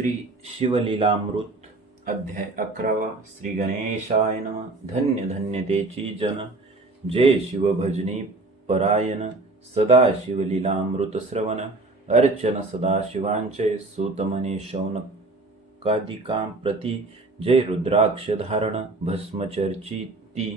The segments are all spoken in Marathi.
श्री शिवलीलामृत अध्याय 11 श्री गणेशाय नमः। धन्य धन्य तेची जन जय शिवभजनी परायण सदा शिवलीलामृत श्रवण अर्चन सदा शिवांचे सूतमने शौनकादिकां प्रती जय रुद्राक्ष धारण भस्मचर्ची ती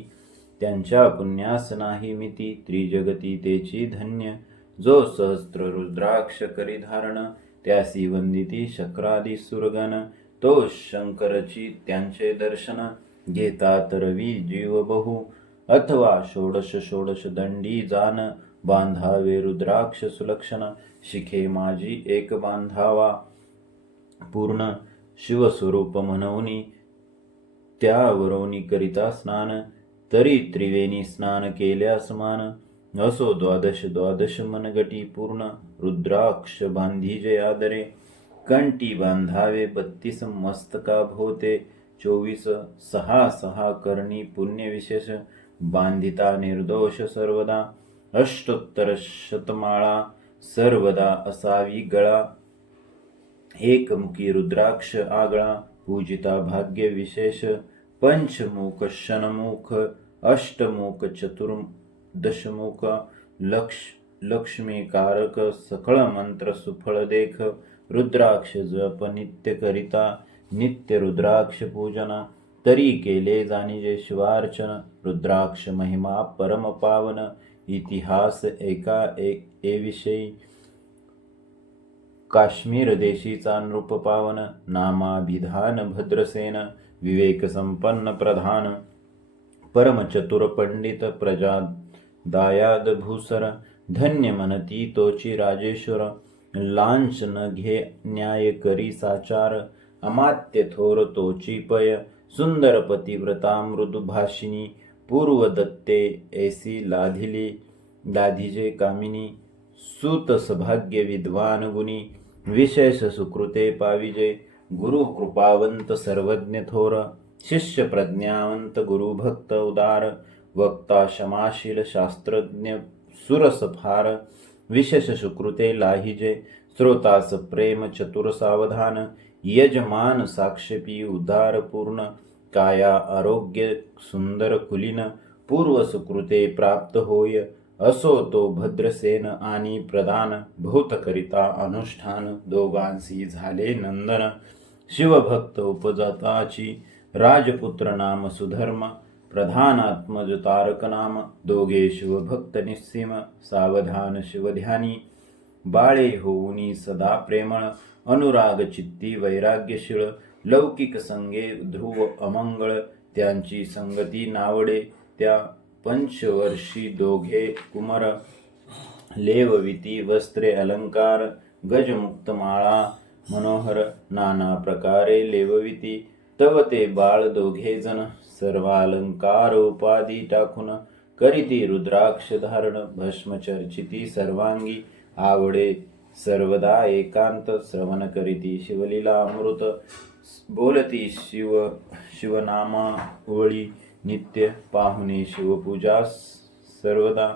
त्यांच्या पुण्यास नाही मिती त्रिजगती तेची धन्य जो सहस्त्र रुद्राक्ष करी धारण त्यासी वंदिती शक्रादी सुरगण तो शंकरची त्यांचे दर्शन घेतात रवी जीव बहु अथवा षोडश षोडश दंडी जान बांधावे रुद्राक्ष सुलक्षण शिखे माझी एक बांधावा पूर्ण शिवस्वरूप म्हणूनी त्यावरोनी करिता स्नान तरी त्रिवेणी स्नान केल्यास मान असो द्वादश द्वादश मनगटी पूर्ण रुद्राक्ष बांधीजे आदरे कंठी बांधावे 32 मस्तका भोवते 24 सहा सहा करणी पुण्य विशेष बांधिता निर्दोष सर्वदा अष्टोत्तर शतमाळा सर्वदा असावी गळा एकमुखी रुद्राक्ष आगळा पूजिता भाग्य विशेष पंचमुख षण्मुख अष्टमुख चतुर्दशमुख लक्ष्मीकारक सकळ मंत्र सुफळ देख रुद्राक्ष जप नित्य करिता नित्य रुद्राक्ष पूजना तरी केले जाणीजे शिवार्चन रुद्राक्ष महिमा परम पावन इतिहास एका विषयी काश्मीर देशीचा नृप पावन नामाभिधान भद्रसेन विवेक संपन्न प्रधान परम चतुर पंडित प्रजा दायाद भूसर धन्य म्हणती तोची राजेश्वर लांच न घे न्याय करी साचार अमात्य थोर तोची पय सुंदर पतिव्रता मृदु भाषिणी पूर्व दत्ते ऐसी लाधिजे कामिनी सूत सभाग्य विद्वान गुणी विशेष सुकृते पाविजे गुरु कृपावंत सर्वज्ञ थोर शिष्य प्रज्ञावंत गुरु भक्त उदार वक्ता क्षमाशील शास्त्रज्ञ सुरसफार विशेष सुकृते लाहिजे श्रोतास प्रेम चतुर सावधान यजमान साक्षेपी उदार पूर्ण काया आरोग्य सुंदर कुलीन पूर्व सुकृते प्राप्त होय असो तो भद्रसेन आणि प्रदान भूतकरिता अनुष्ठान दोघांसी झाले नंदन शिवभक्त उपजाताची राजपुत्र नाम सुधर्म प्रधानात्मज तारक नाम दोघे शिवभक्त निस्सीम सावधान शिवध्यानी बाळे होऊनी सदा प्रेमळ अनुराग चित्ती वैराग्यशीळ लौकिक संगे ध्रुव अमंगळ त्यांची संगती नावडे त्या पंचवर्षी दोघे कुमर लेवविती वस्त्रे अलंकार गजमुक्त माळा मनोहर नाना प्रकारे लेवविती तव ते बाळ दोघे जण सर्वालंकार उपाधी टाकून करीती रुद्राक्ष धारण भस्मचर्चिती सर्वांगी आवडे सर्वदा एकांत श्रवण करीती शिवलीला अमृत बोलती शिवनामावळी नित्य पाहुणे शिवपूजा सर्वदा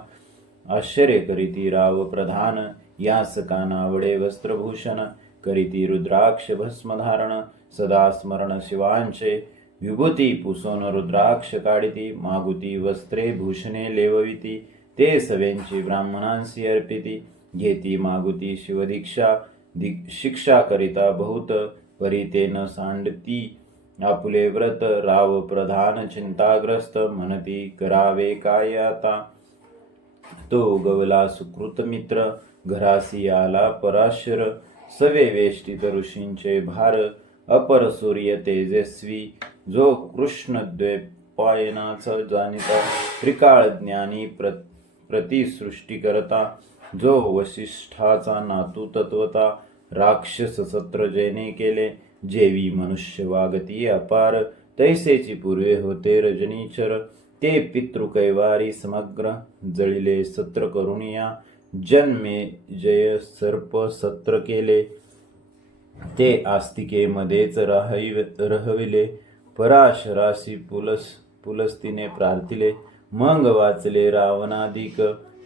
आश्चर्य करीती राव प्रधान यास कानावडे वस्त्रभूषण करीती रुद्राक्ष भस्मधारण सदा स्मरण शिवांचे विभूती पुसून रुद्राक्ष काढिती मागुती वस्त्रे भूषणे लेवविती ते सवेंची ब्राह्मणांसी अर्पिती घेती मागुती शिवदीक्षा शिक्षा करिता बहुत परिते न सांडती आपुले व्रत राव प्रधान चिंताग्रस्त म्हणती करावे काय आता तो गवला सुकृत मित्र घरासी आला पराशर सवे वेष्टित ऋषींचे भार अपर सूर्य तेजस्वी जो कृष्ण द्वैपायनाचा जाणिता त्रिकाळ ज्ञानी प्रतिसृष्टी करता जो वसिष्ठाचा नातू तत्वता राक्षस सत्र जैने केले जेवी मनुष्य वागती अपार तैसेची पूर्वे होते रजनीचर ते पितृकैवारी समग्र जळिले सत्र करुणिया जन्मे जय सर्प सत्र केले ते आस्तिके मध्येच रहविले पराशराशी पुलस्तीने प्रार्थिले मंग वाचले रावणाधिक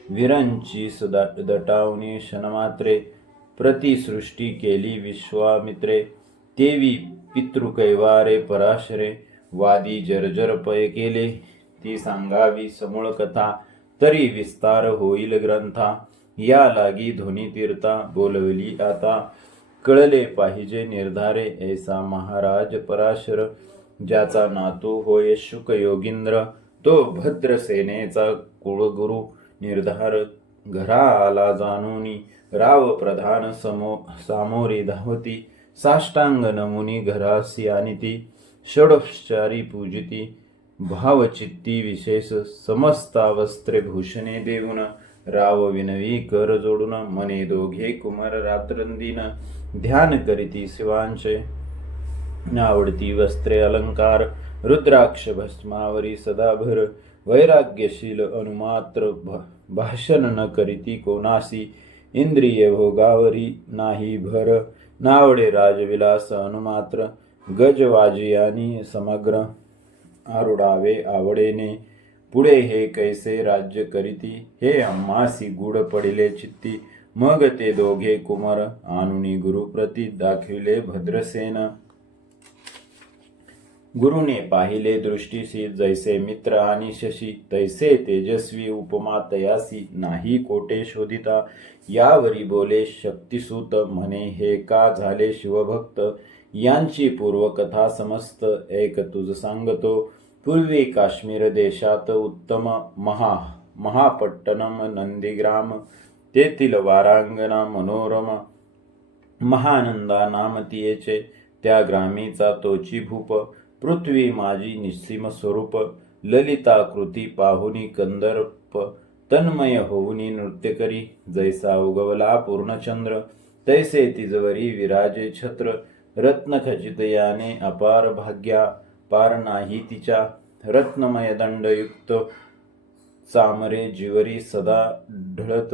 वीरांची दटावणी क्षणमात्रे प्रतिसृष्टी केली विश्वामित्रे तेवी पितृकैवारे पराशरे वादी जर्जर पय केले. ती सांगावी समूळ कथा तरी विस्तार होईल ग्रंथा. या लागी ध्वनी तीर्था बोलवली आता. कळले पाहिजे निर्धारे ऐसा महाराज पराशर. ज्याचा नातू होय शुक योगींद्र तो भद्रसेनेचा कुळगुरु. निर्धार घरा आला जाणूनी राव प्रधान सामोरी धावती. साष्टांग नमुनी घरासी आणिती. षडोपचारी पूजिती भावचित्ती विशेष. समस्ता वस्त्रे भूषणे देऊन राव विनवी कर जोडून. मने दोघे कुमार रात्रंदिन ध्यान करीती शिवांचे. आवडती वस्त्रे अलंकार रुद्राक्ष भस्मावरी सदाभर. वैराग्यशील अनुमात्र भाषण न करीती कोणासी. इंद्रिय भोगावरी नाही भर नावडे राजविलास अनुमात्र. गजवाजियानी समग्र आरुडावे आवडेने. पुढे हे कैसे राज्य करीती हे आम्हासी गूढ पडिले चित्ती. मग ते दोघे कुमार आणुनी गुरुप्रती दाखविले भद्रसेन. गुरुने पाहिले दृष्टीसी जैसे मित्र आणि शशी. तैसे तेजस्वी उपमा तयासी नाही कोटे शोधिता. यावरी बोले शक्तिसूत म्हणे हे का झाले शिवभक्त. यांची पूर्वकथा समस्त ऐक तुझ सांगतो. पूर्वी काश्मीर देशात उत्तम महापट्टणम नंदीग्राम. तेथील वारांगना मनोरम महानंदा नाम तियेचे. त्या ग्रामीचा तोची भूप. पृथ्वी माझी निस्सीम स्वरूप. ललिता कृती पाहुनी कंदर्प. तन्मय होऊनी नृत्य करी. जैसा उगवला पूर्णचंद्र तैसे तिजवरी विराजे छत्र. रत्नखचित याने अपार भाग्या पार नाही तिच्या. रत्नमय दंडयुक्त चामरे जिवरी सदा ढळत.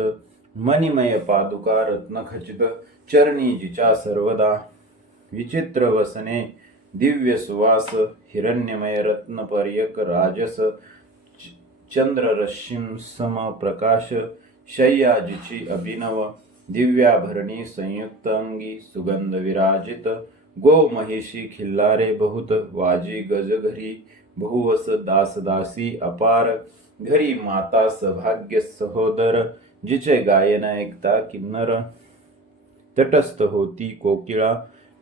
मणिमय पादुका रत्नखचित चरणी जिच्या सर्वदा. विचित्र वसने दिव्य सुवास हिरण्यमय रत्नपर्यक राजस. चंद्ररश्मीं सम प्रकाश शय्या जिची अभिनव. दिव्याभरणी संयुक्त अंगी सुगंध विराजित. गो महिषी खिल्लारे बहुत वाजी गज घरी. बहुवस दासदासी अपार घरी माता सभाग्य सहोदर. जिचे गायन ऐकता किन्नर तटस्थ होती कोकिळा.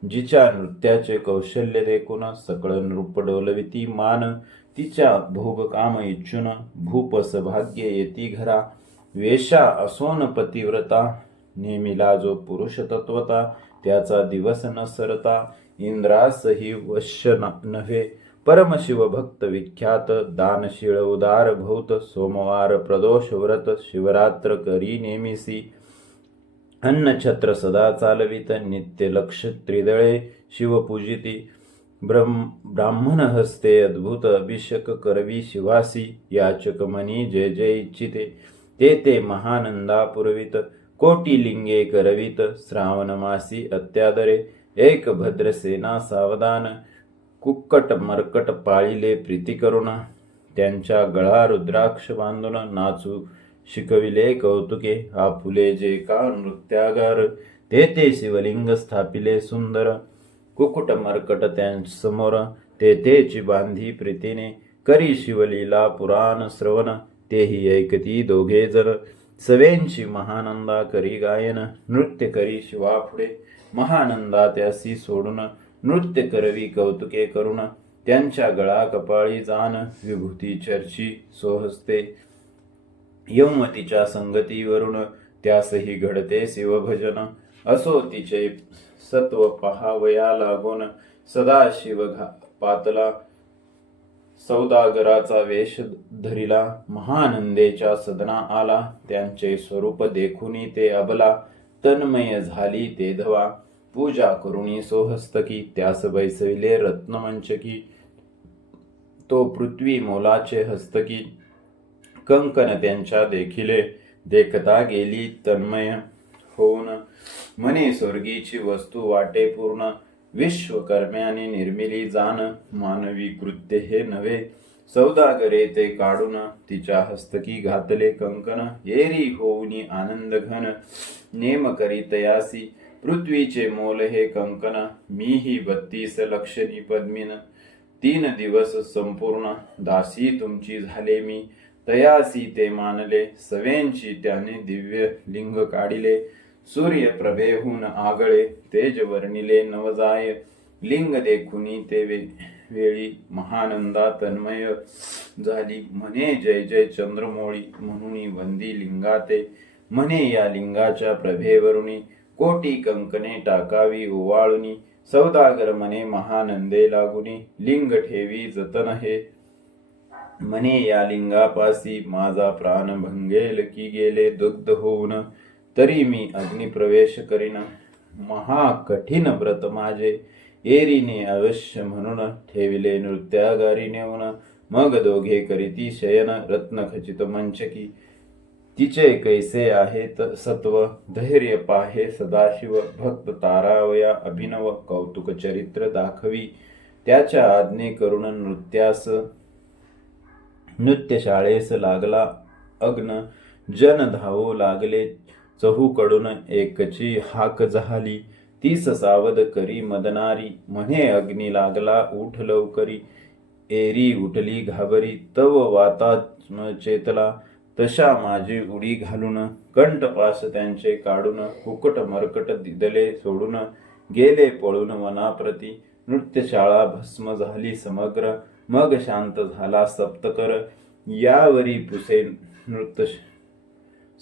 जिच्या नृत्याचे कौशल्य देखून सकळ नृप डोलविती मान. तिच्या भोगकाम इच्छुन भूप सभाग्य येती घरा. वेशा असोन पतिव्रता नेमिला जो पुरुष तत्वता. त्याचा दिवस न सरता इंद्रासही वश्य नव्हे. परमशिव भक्त विख्यात दानशीळ उदार भूत. सोमवार प्रदोष व्रत शिवरात्र करी नेमिसी. अन्नछत्र सदा चालवित नित्य लक्ष त्रिदळे शिवपूजिती. ब्राह्मण हस्ते अद्भुत अभिषेक करवी शिवासी. याचक मनी जय जय इच्छिते ते महानंदा पुरवित. कोटी लिंगे करवित श्रावण मासी अत्यादरे. एक भद्रसेना सावधान कुक्कट मरकट पाळिले प्रीती करुण. त्यांच्या गळा रुद्राक्ष बांधून नाचू शिकविले कौतुके. आपुले जे का नृत्यागार ते शिवलिंग स्थापिले सुंदर. कुकुट मरकट त्यांसमोर तेची बांधी प्रीतीने. करी शिवलीला पुराण श्रवण तेही ऐकती दोघे जण. सवेंची महानंदा करी गायन नृत्य करी शिवापुढे. महानंदा त्यासी सोडून नृत्य करवी कौतुके करुण. त्यांच्या गळा कपाळी जान विभूती चर्ची सोहस्ते. यौमतीच्या संगतीवरून त्यासही घडते शिवभजन. असो तिचे सत्व पहावया लागून सदा शिव पातला. सौदागराचा वेश धरिला महानंदेच्या सदना आला. त्यांचे स्वरूप देखुनी ते अबला. तन्मय झाली ते धवा. पूजा करुणी सोहस्तकी त्यास बैसविले रत्नमंचकी. तो पृथ्वी मोलाचे हस्तकी. कंकण त्यांच्या देखिले देखता गेली तन्मय होऊन. मने स्वर्गीची वस्तू वाटे पूर्ण. विश्वकर्म्याने निर्मिली जाण मानवी कृत्य हे नव्हे. सौदागरे ते काढून तिच्या हस्तकी घातले कंकण. एरी होऊनी आनंद घन नेम करी तयासी पृथ्वीचे मोल हे कंकन, मीही 32 लक्षणी पद्मिन. 3 दिवस संपूर्ण दासी तुमची झाले मी, तयासी ते मानले सवेंची त्याने दिव्य लिंग काढिले. सूर्य प्रभेहून आगळे तेज वर्णिले नवजाय, लिंग देखुनी ते वेळी महानंदा तन्मय झाली. म्हणे जय जय चंद्रमौळी म्हणून वंदी लिंगाते, म्हणे या लिंगाच्या प्रभेवरुणी कोटी कंकणे टाकावी ओवाळुनी. सौदागर म्हणे महानंदे लागुनी, लिंग ठेवी जतन हे, म्हणे या लिंगापासी माझा प्राण भंगेल की गेले दुग्ध होऊन. तरी मी अग्निप्रवेश करीन, महाकठीण व्रत माझे एरीने अवश्य म्हणून ठेविले नृत्यागारी नेऊन. मग दोघे करीती शयन रत्नखचित मंचकी, तिचे कैसे आहेत सत्व धैर्य पाहे सदाशिव. भक्त तारावया अभिनव कौतुक चरित्र दाखवी, त्याच्या आज्ञे करून नृत्यशाळेस लागला अग्न. जन धावू लागले चहूकडून एकची हाक झाली, 30 सावध करी मदनारी. म्हणे अग्नी लागला उठ लवकरी, एरी उठली घाबरी. तव वाता चेतला तशा माझी उडी घालून, कंठपास त्यांचे काढून हुकट मरकट दिदले सोडून. गेले पळून वनाप्रती, नृत्यशाळा भस्म झाली समग्र. मग शांत झाला सप्तकर, यावरी पुसे नृत्य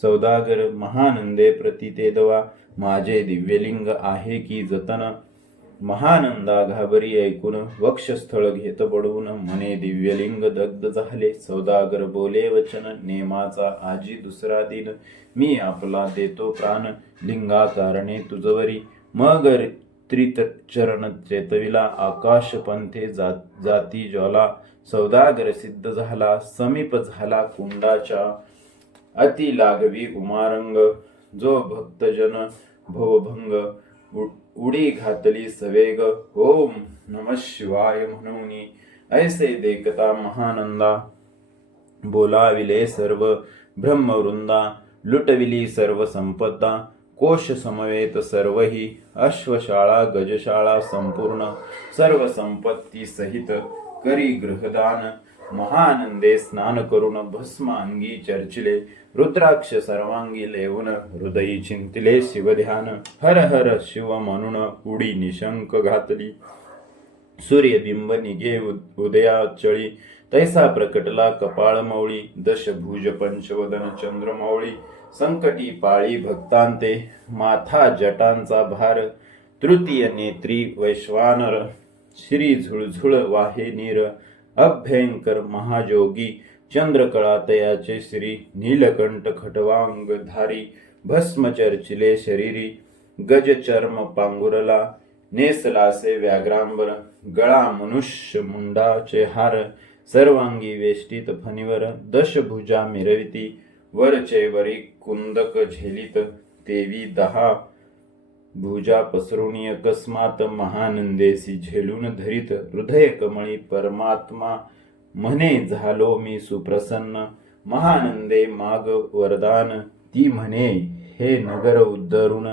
सौदागर. महानंदे प्रती ते दवा, माझे दिव्यलिंग आहे की जतन. महानंदा घाबरी ऐकून वक्षस्थळ घेत बडवून, म्हणे दिव्यलिंग दग्ध झाले. सौदागर बोले वचन, नेमाचा आजी दुसरा दिन. मी आपला देतो प्राण, लिंगा कारणे तुझवरी. मग त्रिचरण चेतविला, आकाश पंथे जाती ज्वाला. सौदागर सिद्ध झाला, समीप झाला कुंडाच्या. अति लागवी उमारंग, जो भक्तजन भवभंग. उडी घातली सवेग, ओम नमः शिवाय म्हणूनी. ऐसे देखता महानंदा, बोलाविले सर्व ब्रह्मवृंदा. लुटविली सर्व संपदा, कोश समवेत सर्वही. अश्वशाळा गजशाळा संपूर्ण, सर्व संपत्ती सहित करी गृहदान. महानंदे स्नान करून भस्म अंगी चर्चिले, रुद्राक्ष सर्वांगी लेवून हृदयी चिंतिले शिवध्यान. हर हर शिव म्हणून उडी निशंक घातली, सूर्यबिंब निघे उदयाचळी. तैसा प्रकटला कपाळ मौळी, दशभुज पंचवदन चंद्रमौळी. संकटी पाळी भक्तांते, माथा जटांचा भार. तृतीय नेत्री वैश्वानर, श्री झुळझुळ वाहे नीर. अभ्यंकर महाजोगी, चंद्रकळा तयाचे श्री. नीलकंठ खटवांग धारी, भस्म चर्चिले शरीरी. गज चर्म पांगुरला, नेसलासे व्याघ्रांबर. गळा मनुष्य मुंडाचे हार, सर्वांगी वेष्टित फणीवर. दशभुजा मिरविती, वरचे वरी कुंदक झेलित. तेवी 10 भुजा पसरुणी अकस्मात, महानंदेसी झेलून धरित. हृदय कमळी परमात्मा, म्हणे झालो मी सुप्रसन्न. महानंदे माग वरदान, ती म्हणे हे नगर उद्धरून.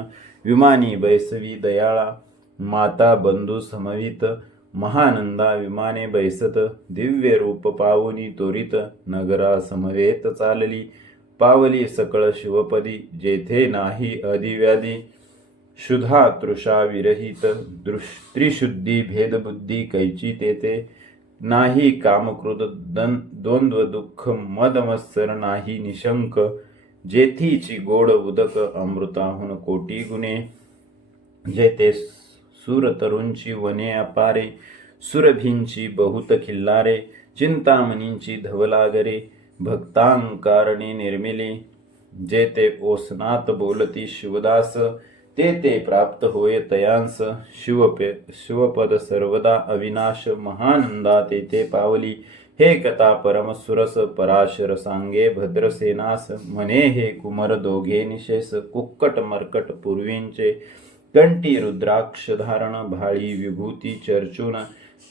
विमानी बैसवी दयाळा, माता बंधू समवित. महानंदा विमाने बैसत, दिव्य रूप पावुनी त्वरित. नगरा समवेत चालली, पावली सकळ शिवपदी. जेथे नाही अधिव्याधी, शुद्धा तृषा विरहित. त्रिशुद्धी भेदबुद्धी कैची तेथे. नाही कामक्रोध द्वंद्व दुःख मदमत्सर नाही निशंक. जेथीची गोड उदक अमृताहून कोटी गुणे. जेथे सुरतरूंची वने अपारे, सुरभींची बहुत खिल्लारे. चिंतामणींची धवलागरे, भक्तांकारणी निर्मिली. जेथे ओसनात बोलती शिवदास, ते प्राप्त होय तयांस. शिवपद सर्वदा अविनाश, महानंदा ते पावली. हे कथा परम सुरस, पराशर सांगे भद्रसेनास. म्हणे हे कुमर दोघे निशेष, कुक्कट मर्कट पूर्वींचे. कंठी रुद्राक्ष धारण, भाळी विभूती चर्चून.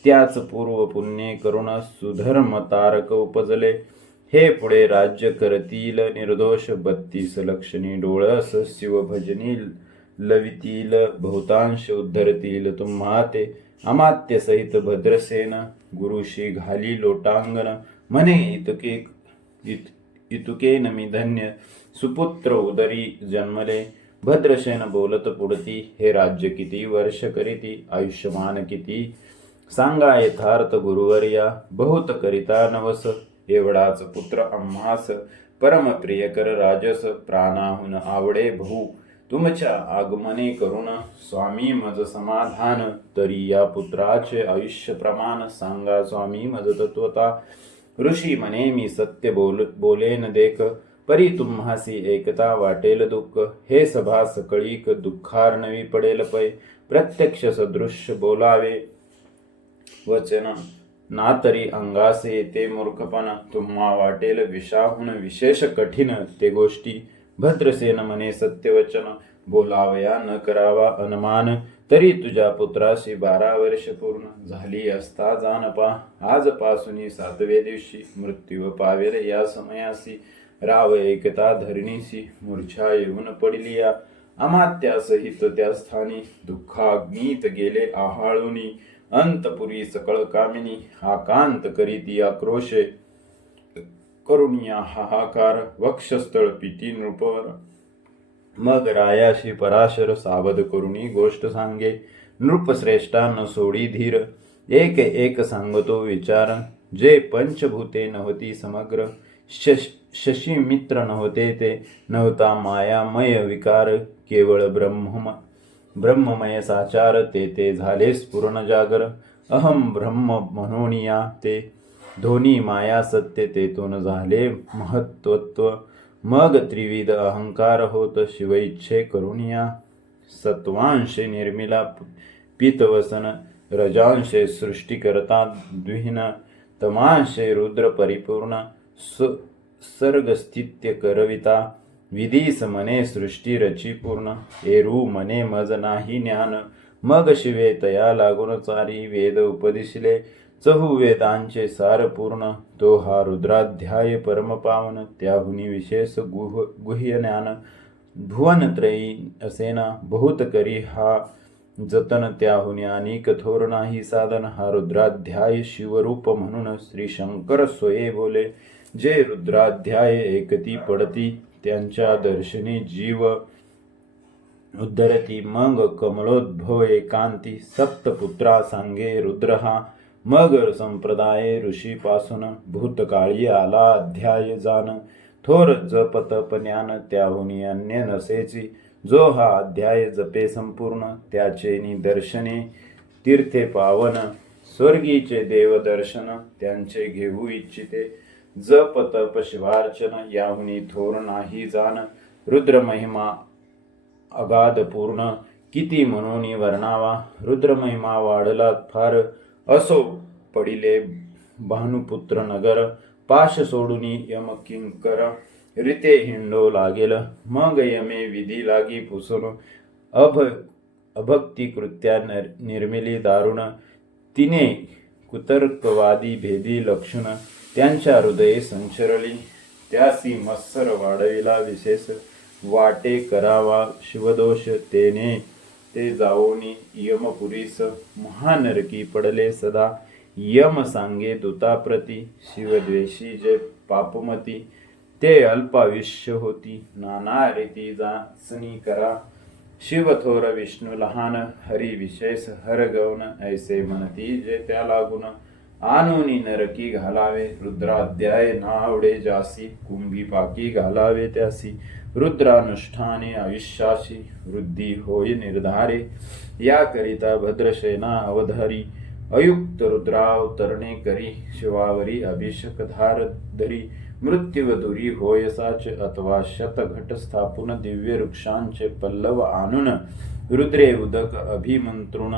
त्याच पूर्व पुण्ये करुण, सुधर्म तारक उपजले. हे पुढे राज्य करतील निर्दोष, 32 लक्षणी डोळस. शिवभजनी लवितील बहुतांश उद्धरतील तुम्हा ते अमात्य सहित भद्रसेन गुरुशी घाली लोटांगण म्हणे इतुके नमी धन्य सुपुत्र उदरी जन्मले भद्रसेन बोलत पुढती हे राज्य किती वर्ष करीती आयुष्यमान किती सांगा यथार्थ गुरुवर्या बहुत करिता नवस एवढाच पुत्र आम्हास परम प्रियकर राजस प्राणाहून आवडे बहु तुमच्या आगमने करून स्वामी मज समाधान तरी या पुत्राचे आयुष्य प्रमाण सांगा स्वामी मज तत्वता ऋषी म्हणे मी सत्य बोलेन देख परी तुम्हासी एकता वाटेल दुःख हे सभा सकळीक दुःखार्णवी पडेल पै प्रत्यक्ष सदृश्य बोलावे वचन ना तरी अंगासे येते मूर्खपण तुम्हा वाटेल विषाहून विशेष कठीण ते गोष्टी भद्रसेन म्हणे सत्यवचन बोलावया न करावा अनुमान तरी तुझ्या पुत्राशी 12 वर्ष पूर्ण झाली असता जानपा आजपासून 7व्या दिवशी मृत्यू पावेल या समयासी राव एकता धरणीशी मूर्छा येऊन पडली या अमात्यासहित त्या स्थानी दुःखाग्नीत गेले आहाळुनी अंतपुरी सकळ कामिनी आकांत करीती आक्रोशे करुणिया हाहाकार वक्षस्थळ पिती नृपवर मग रायाशी पराशर सावध करुणी गोष्ट सांगे नृपश्रेष्ठा न सोडी धीर एक एक सांगतो विचार जे पंचभूते नव्हती समग्र शशी मित्र नव्हते ते नव्हता मायामय विकार केवळ ब्रह्ममय साचार ते झाले स्फुरण जागर अहम ब्रह्म म्हणून या ते दोन्ही माया सत्य तेतून झाले महत्त्वत्व मग त्रिविध अहंकार होत शिवइच्छे करुणिया सत्वांशे निर्मिला पीतवसन रजांशे सृष्टिकर्ता द्विहीन तमांशे रुद्र परिपूर्ण सर्गस्थित्य करविता विधीस मने सृष्टी रची पूर्ण एरू मने मज नाही ज्ञान मग शिवे तया लागून चारी वेद उपदिशिले चहुवेदांचे सार पूर्ण तो हा रुद्राध्याय परमपावन त्याहुनी विशेष गुह्य ज्ञान भुवनत्रयी असेना बहुत करी हा जतन त्याहुनी आणि कठोर नाही साधन हा रुद्राध्याय शिवरूप म्हणून श्री शंकर स्वये बोले जे रुद्राध्याय एकती पडती त्यांच्या दर्शनी जीव उद्धरती मग कमलोद्भव एकांती सप्तपुत्रा सांगे रुद्र हा मग संप्रदाय ऋषीपासून भूतकाळी आला अध्याय जाण थोर जप तप ज्ञान त्याहुनी अन्य नसेची जो हा अध्याय जपे संपूर्ण त्याचे निदर्शने तीर्थे पावन स्वर्गीचे देवदर्शन त्यांचे घेऊ इच्छिते जप तप शिवार्चन याहुनी थोर नाही जाण रुद्र महिमा अगाध पूर्ण किती म्हणून वर्णावा रुद्र महिमा वाढला फार असो पडिले भानुपुत्र नगर पाश सोडूनी यम किंकर रीते हिंडो लागेल मग यमे विधी लागी पुसून अभक्ती कृत्या निर्मिली दारुण तिने कुतर्कवादी भेदी लक्षण त्यांच्या हृदये संचरली त्यासी मत्सर वाढविला विशेष वाटे करावा शिवदोष तेने ते जाओनी यमपुरीस महानरकी पडले सदा यम सांगे दूताप्रती शिवद्वेषी जे पापमती ते अल्पायुष्य होती नाना रीती जाचणी करा शिवथोर विष्णू लहान हरी विशेष हर गौन ऐसे म्हणती जे त्या लागून आणूनी नरकी घालावे रुद्राध्याय नावडे जासी कुंभी पाकी घालावे त्यासी रुद्रानुष्ठाने आयुष्याची वृद्धी होय निर्धारे याकरिता भद्रसेना अवधारी अयुक्त रुद्रावतरणे करी शिवावरी अभिषेक धार धरी मृत्युवदुरी होयसाच अथवा शतघट स्थापून दिव्य वृक्षांचे पल्लव आणून रुद्रे उदक अभिमंत्रुण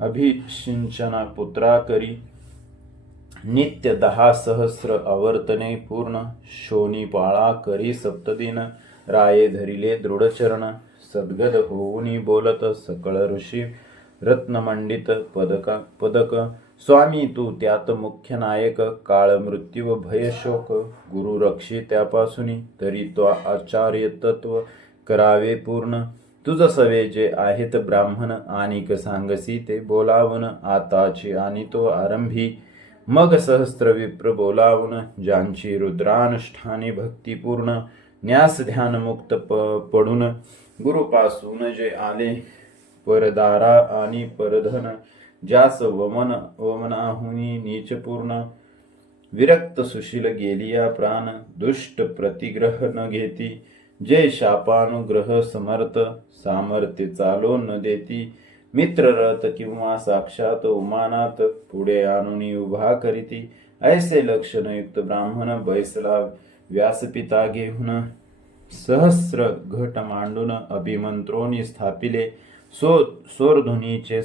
अभिषिंचन पुत्रा करी नित्य 10 सहस्र आवर्तने पूर्ण शोनी पाळा करी सप्तदिन राये धरिले दृढचरण सद्गद होऊनी बोलत सकळ ऋषी रत्नमंडित पदक स्वामी तू त्यात मुख्य नायक काळ मृत्यू भय शोक गुरु रक्षी त्यापासूनी तरी तो आचार्य तत्व करावे पूर्ण. तुझ सवे जे आहेत ब्राह्मण आणिक सांगसी ते बोलावून आताची आणि तो आरंभी. मग सहस्त्र विप्र बोलावून ज्यांची रुद्रानुष्ठानी भक्तिपूर्ण. न्यास ध्यान मुक्त पडून गुरुपासून जे आले परदारा आणि परधन. ज्यास वमनाहुनी नीचपूर्ण. विरक्त सुशील गेलिया प्राण दुष्ट प्रतिग्रह न घेती. जे शापानुग्रह समर्थ सामर्थ्य चालो न देती. मित्ररथ किंवा साक्षात उमानात पुढे आणून उभा करीती. ऐसे लक्षणयुक्त ब्राह्मण बैसला व्यासपिता घेऊन. सहस्र घट मांडून अभिमंत्रोनी स्थापिले. सोरधुनीचे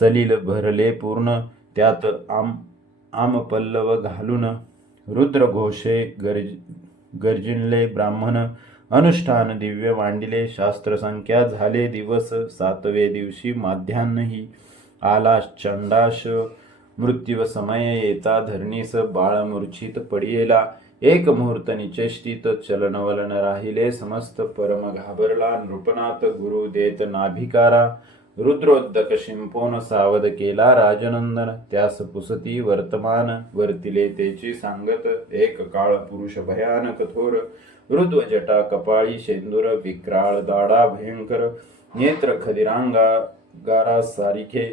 सलील भरले पूर्ण. त्यात आमपल्लव घालून रुद्रघोषे गर्जिनले ब्राह्मण. अनुष्ठान दिव्य मांडिले शास्त्र संख्या झाले दिवस. 7वे दिवशी माध्यान्ही आला चंडाश. मृत्यू समय येता धरणीस बाळ मूर्छित पडियेला. एक मुहूर्त निचेष्टित चलनवलन राहिले. समस्त परम घाबरला नृपनाथ गुरु देत नाभिकारा. रुद्रोदक शिंपोन सावध केला राजनंदन. त्यास पुसती वर्तमान वर्तिले तेची सांगत. एक काळ पुरुष भयानक थोर. रुद्व जटा कपाळी शेंदूर विक्राळ दाडा भयंकर. नेत्र खदिरांगारा सारिखे.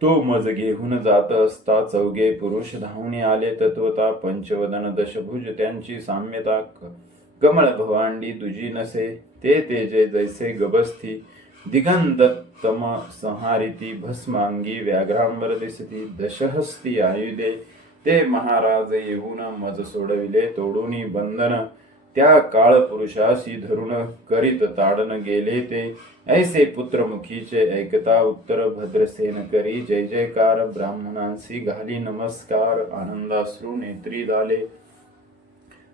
तो मज घेऊन जात असता चौघे पुरुष धावणे आले. तत्वता पंचवदन दशभुज त्यांची साम्यता. कमळ भवांडी दुजी नसे ते तेजे जैसे गबस्थी. दिगंधतम संहारिती भस्मांगी व्याघ्रांबर दिसती. दशहस्ती आयुधे ते महाराज येऊन मज सोडविले तोडूनी बंधन. त्या काळ पुरुषाशी धरून करीत ताडन गेले ते. ऐसे पुत्रमुखीचे ऐकता उत्तर भद्रसेन करी जय जयकार. ब्राह्मणांसी घाली नमस्कार आनंदाश्रू नेत्री झाले.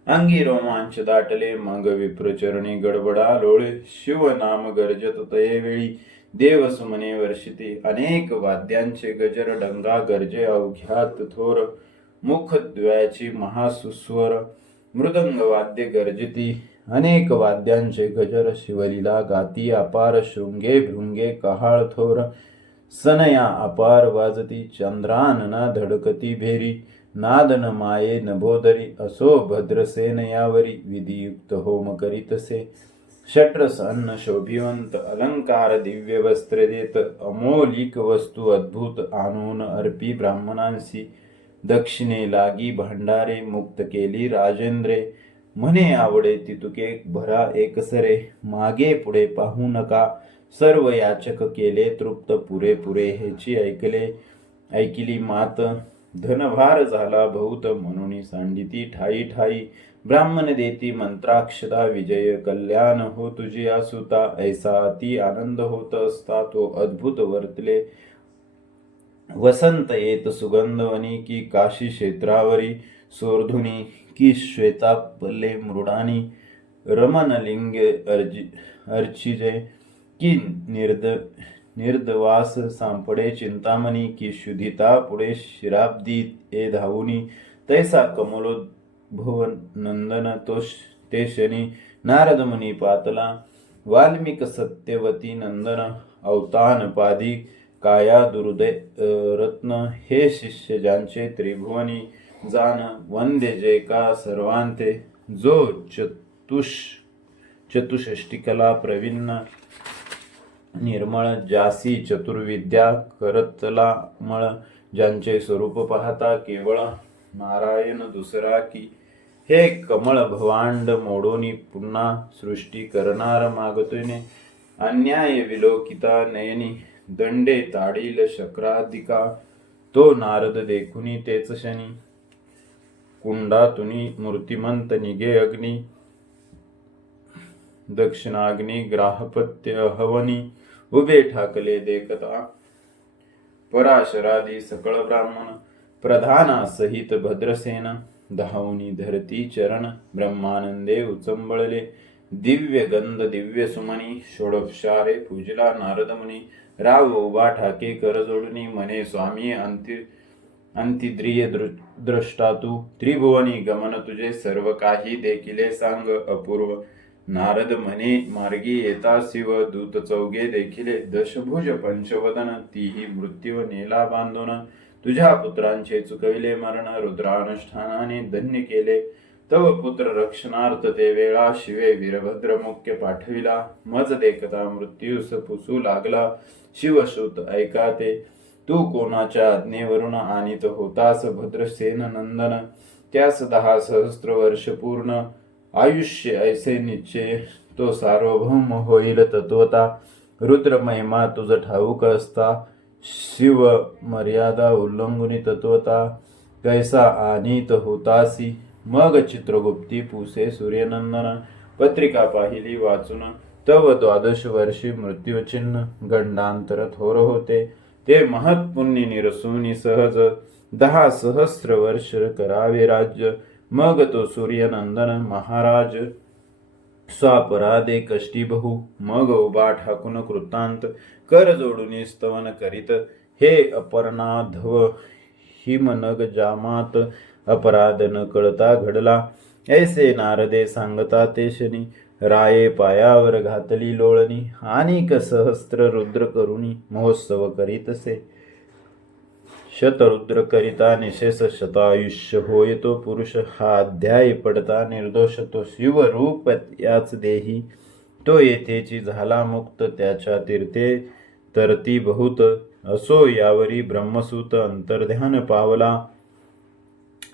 अंगी रोमांच दाटले मग विप्रचरणी गडबडा लोळे. शिव नाम गर्जत तये वेळी देव सुमने वर्षिती. अनेक वाद्यांचे गजर डंगा गर्जे अवघ्यात थोर. मुख द्वयाची महासुस्वर मृदंग वाद्य गर्जिती. अनेक वाद्यांचे गजर शिवलीला गाती. अपार शृंगे भृंगे कहाळ थोर. सनया अपार वाजती चंद्रानना धडकती भेरी. नादन माये नभोदरी असो भद्रसेन यावरी. विधियुक्त होम करीतसे षट्रस अन्न शोभिवंत. अलंकार दिव्य वस्त्र देत अमोलिक वस्तू अद्भुत आणून अर्पी ब्राह्मणांसी. दक्षिणे लागी भांडारे मुक्त केली राजेंद्रे. म्हणे आवडे तितुके भरा एकसरे. मागे पुढे पाहू नका सर्व याचक केले तृप्त. पुरे हेची ऐकिली मात. धनभार झाला बहुत म्हणून सांडिती ठाई ठाई. ब्राह्मण देती मंत्राक्षता विजय कल्याण हो तुझी आसुता. ऐसा अति आनंद होत असता तो अद्भुत वर्तले. वसंत येत सुगंधवनी की काशी क्षेत्रावरी. सोरधुनी की श्वेतापले मृडानी. रमणलिंग अर्चिजे की निर्दवास सांपडे चिंतामणी. की शुद्धिता पुढे शिराब्दी ए धावुनी. तैसा कमलोद्भव नंदन ते शनी. नारद मुनी पातला वाल्मिक सत्यवती नंदन. अवतान पादी काया दुर्दय रत्न. हे शिष्य ज्यांचे त्रिभुवनी जान. वंदे जयका सर्वांते जो चतुष्टिकला प्रवीण. निर्मळ जासी चतुर्विद्या करतला मळ. ज्यांचे स्वरूप पाहता केवळ नारायण दुसरा की. हे कमळ भवांड मोडोनी पुन्हा सृष्टी करणार मागतोने. अन्याय विलोकिता नयनी दंडे ताडील शक्राधिका. तो नारद देखुनी तेच शनी. कुंडातुनी मूर्तिमंत निगे अग्नी. दक्षिणाग्नी ग्राहपत्य हवनी. उभे ठाकले देखता पराशरादी सकळ ब्राह्मण. प्रधाना सहित भद्रसेन धावनी धरती चरण. ब्रह्मानंदे उचंबळले दिव्य गंध दिव्य सुमनी. षोडोपचारे पूजला नारद मुनी. राव उभा ठाके कर जोडणी. म्हणे स्वामी अंतिद्रिय द्रष्टा तू. त्रिभुवनी गमन तुझे सर्व काही देखिले सांग अपूर्व. नारद म्हणे मार्गी येता शिव दूत चौघे देखिले दशभुज पंचवदन तीही मृत्यू नेला बांधून तुझ्या पुत्रांचे चुकविले मरण रुद्रानुष्ठानाने धन्य केले तव पुत्र रक्षणार्थ ते वेळा शिवे वीरभद्र मुख्य पाठविला मज देखता मृत्यूस पुसू लागला शिवसूत ऐका ते तू कोणाच्या आज्ञेवरून आणीत होतास भद्रसेन नंदन त्यास 10 सहस्त्र वर्ष पूर्ण आयुष्य ऐसे निश्चय तो सार्वभौम होईल तत्वता रुद्र महिमा तुझ ठाऊक असता शिव मर्यादा उल्लंघुनी तत्वता कैसा आणीत होतासी मग चित्रगुप्ती पुसे सूर्यनंदन पत्रिका पाहिली वाचून तव 12 वर्षी मृत्यूचिन्ह गंडांतर थोर होते ते महत्पुण्य निरसूनी सहज 10 सहस्र वर्ष करावे राज्य मग तो सूर्यनंदन महाराज स्वापराधे कष्टी बहु मग उभा ठाकून कृतांत कर जोडून स्तवन करीत हे अपर्णाधव हिमनग जामात अपराध न कळता घडला ऐसे नारदे सांगता ते शनी राये पायावर घातली लोळणी आणि सहस्त्र रुद्र करुणी महोत्सव करीतसे शतरुद्र करिता निशेष शतायुष्य होय तो पुरुष हा अध्याय पडता निर्दोष तो शिवरूप याच देही तो येथेची झाला मुक्त त्याच्या तीर्थे तरती बहुत असो यावरी ब्रह्मसूत अंतर्ध्यान पावला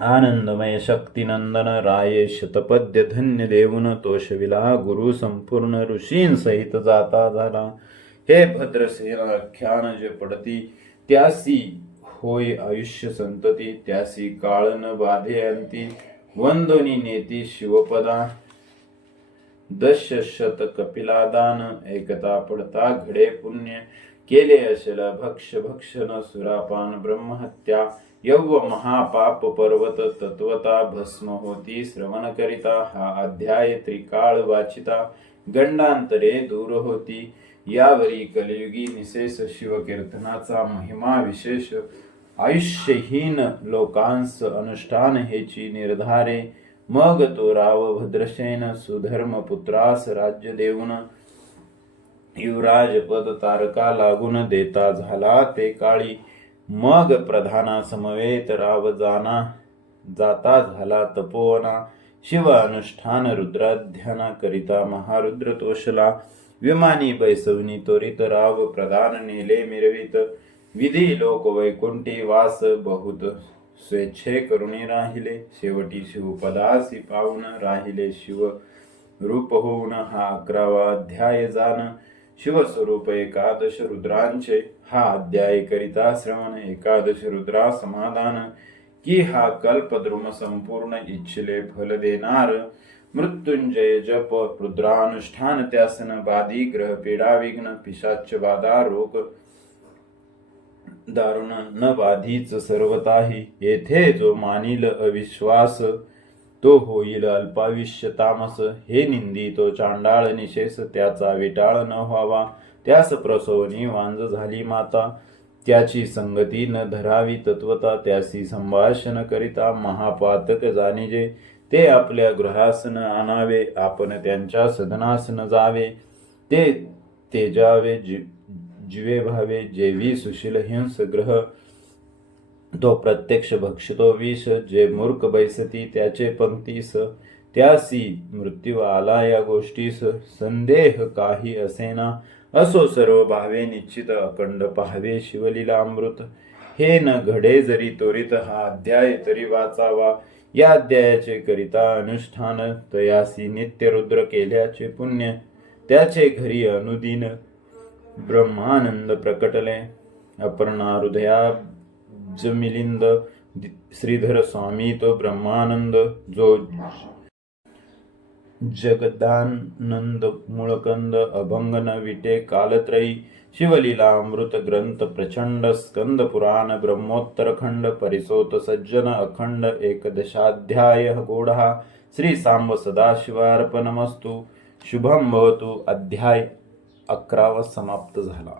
आनंदमय शक्तिनंदन राये शतपद्य धन्य देऊन तोषविला गुरु संपूर्ण ऋषीं सहित जाता झाला हे भद्रसेन आख्यान जे पडती त्यासी होय आयुष्य संतती त्यासी काळ न बाधे अंती वंदोनी नेती शिवपदा 10 शत कपिलादान ऐकता पडता घडे पुण्य केले अशल भक्षण सुरापान ब्रह्महत्या यव महापाप पर्वत तत्वता भस्म होती श्रवण करिता हा अध्याय त्रिकाळ वाचिता गंडांतरे दूर होती यावरी कलियुगी निशेष शिवकीर्तनाचा महिमा विशेष आयुष्यहीन लोकांस अनुष्ठान हेची निर्धारे मग तो राव भद्रसेन सुधर्म पुत्रास राज्य देऊन युवराज पद तारका लागून देता झाला ते काळी मग प्रधाना समवेत राव जाता झाला तपोवना शिव अनुष्ठान रुद्राध्याना करिता महारुद्र तोषला विमानी बैसवनी त्वरित राव प्रधान नेले मिरवित विधी लोक वैकुंठी वास बहुत स्वेच्छे करुणी राहिले शेवटी शिवपदासी पावून राहिले शिव रूप होऊन हा 11वा अध्याय जाण शिवस्वरूप 11 रुद्रांचे हा अध्याय करिता श्रवण 11 रुद्रा समाधान की हा कल्पद्रुम संपूर्ण इच्छिले फल देणार मृत्युंजय जप रुद्रानुष्ठान त्यासन बाधी ग्रह पीडा विघ्न पिशाच बाधा रोग दारुण न बाधीच सर्वताही येथे जो मानिल अविश्वास तो होईल अल्पायुष्य तामस हे निंदी तो चांडाळ निशेष त्याचा विटाळ न व्हावा त्यास प्रसवनी वांज झाली माता त्याची संगती न धरावी तत्वता त्यासी संभाषण करिता महापातक जाणीजे ते आपल्या गृहास न आणावे आपण त्यांच्या सदनास न जावे ते तेजावे जीवे भावे जेवी सुशील हिंस ग्रह तो प्रत्यक्ष भक्षितो विष जे मूर्ख बैसती त्याचे पंक्तीस त्यासी मृत्यू आला या गोष्टीस संदेह काही असेना असो सर्व भावे निश्चित अखंड पाहावे शिवलीला अमृत हे न घडे जरी त्वरित हा अध्याय तरी वाचावा या अध्यायाचे करिता अनुष्ठान तयासी नित्य रुद्र केल्याचे पुण्य त्याचे घरी अनुदिन ब्रह्मानंद प्रकटले अपर्णा हृदया मिलिंद श्रीधर स्वामी तो ब्रह्मानंद जो जगदानंद मूळकंद अभंग न विटे कालत्रयी शिवलीला अमृत ग्रंथ प्रचंड स्कंद पुराण ब्रह्मोत्तर खंड परिसोत सज्जन अखंड 11 गूढा श्री सांब सदाशिवार्पणमस्तु शुभम भवतु अध्याय 11 समाप्त झाला.